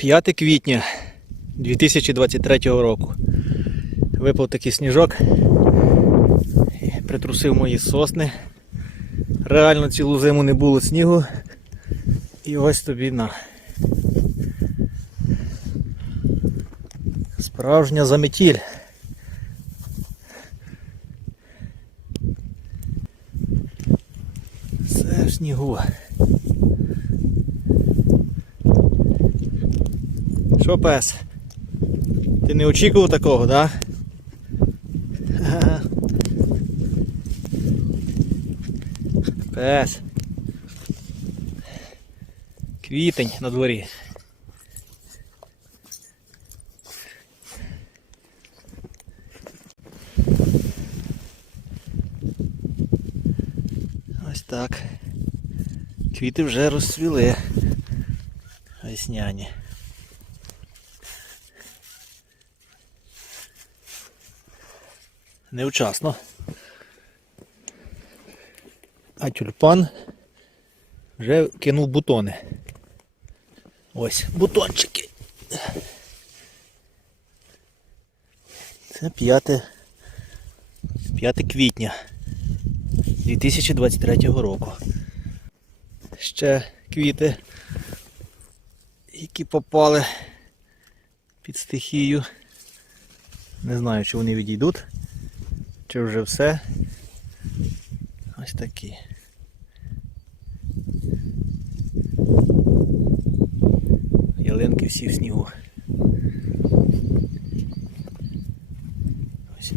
5 квітня 2023 року. Випав такий сніжок. Притрусив мої сосни. Реально цілу зиму не було снігу. І ось тобі на. Справжня заметіль. Все в снігу. Що пес? Ти не очікував такого, так? Да? Пес. Квітень на дворі. Ось так. Квіти вже розцвіли. Весняні. Невчасно. А тюльпан вже кинув бутони. Ось бутончики. Це 5, 5 квітня 2023 року. Ще квіти, які попали під стихію. Не знаю, чи вони відійдуть, чи вже все. Ось такі. Ялинки всі в снігу. Ось.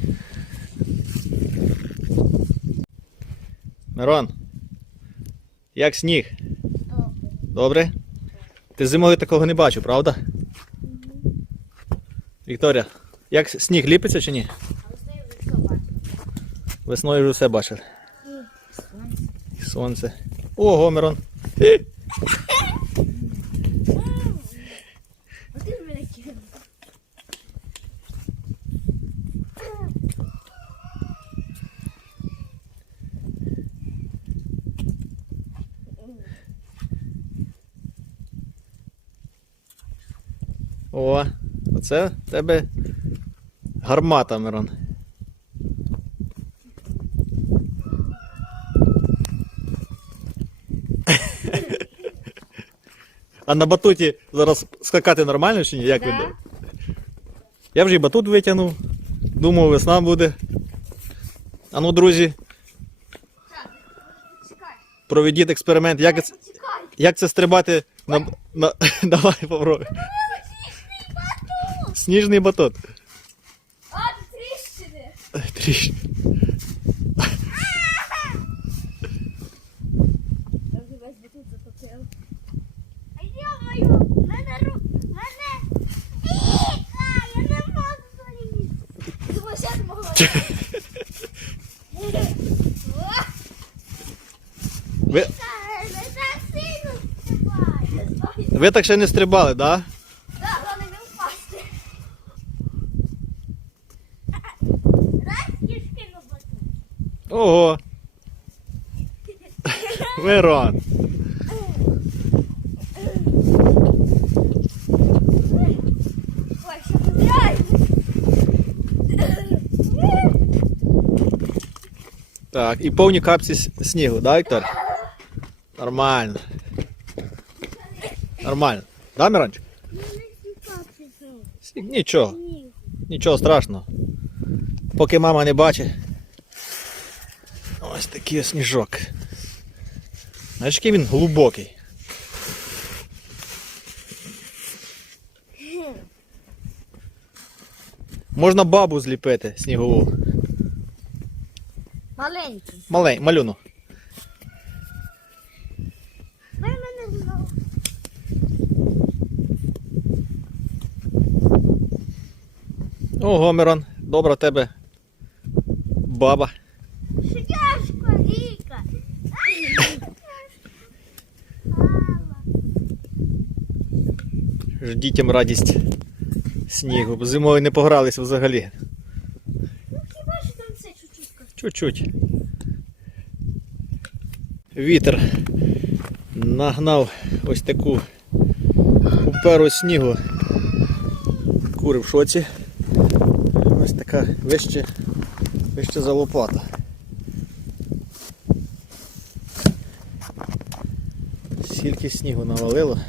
Мирон, як сніг? Добре? Добре? Ти зимою такого не бачив, правда? Вікторія, як сніг ліпиться чи ні? Весною вже все бачили. І сонце. Один мене. О, оце в тебе гармата, Мирон. А на батуті зараз скакати нормально чи ні? Як ви? Да. думаєте? Я вже і батут витягнув. Думав, весна буде. А ну, друзі, проведіть експеримент. Як, це- як це стрибати на. на... Давай попробуй. Сніжний батут. А, ти тріщини. Трішки. Я вже весь батут затопив. А йо-моє, мене ру... Мене... Іка, я не можу залізти. Думаю, я не могла. О, Ви, ви так ще не стрибали, да? Так, на. Ого. Мирон. Так, і повні капці снігу, да, Віктор? Нормально. Нормально. Да, Мирончик? Сніг, нічого, нічого страшного. Поки мама не бачить. Ось такий сніжок. Знаєш, який він глибокий. Можна бабу зліпити снігову. Маленький. Малень, малюну. Дай мене знову. Ого, Мирон, добра тебе баба. Тяжко, Віка. Ж Дітям радість снігу, зимою не погралися взагалі. Ну, хіба що там все чуть-чуть Чуть-чуть. Вітер нагнав ось таку куперу снігу. Кури в шоці. Ось така вище, вище за лопата. Скільки снігу навалило.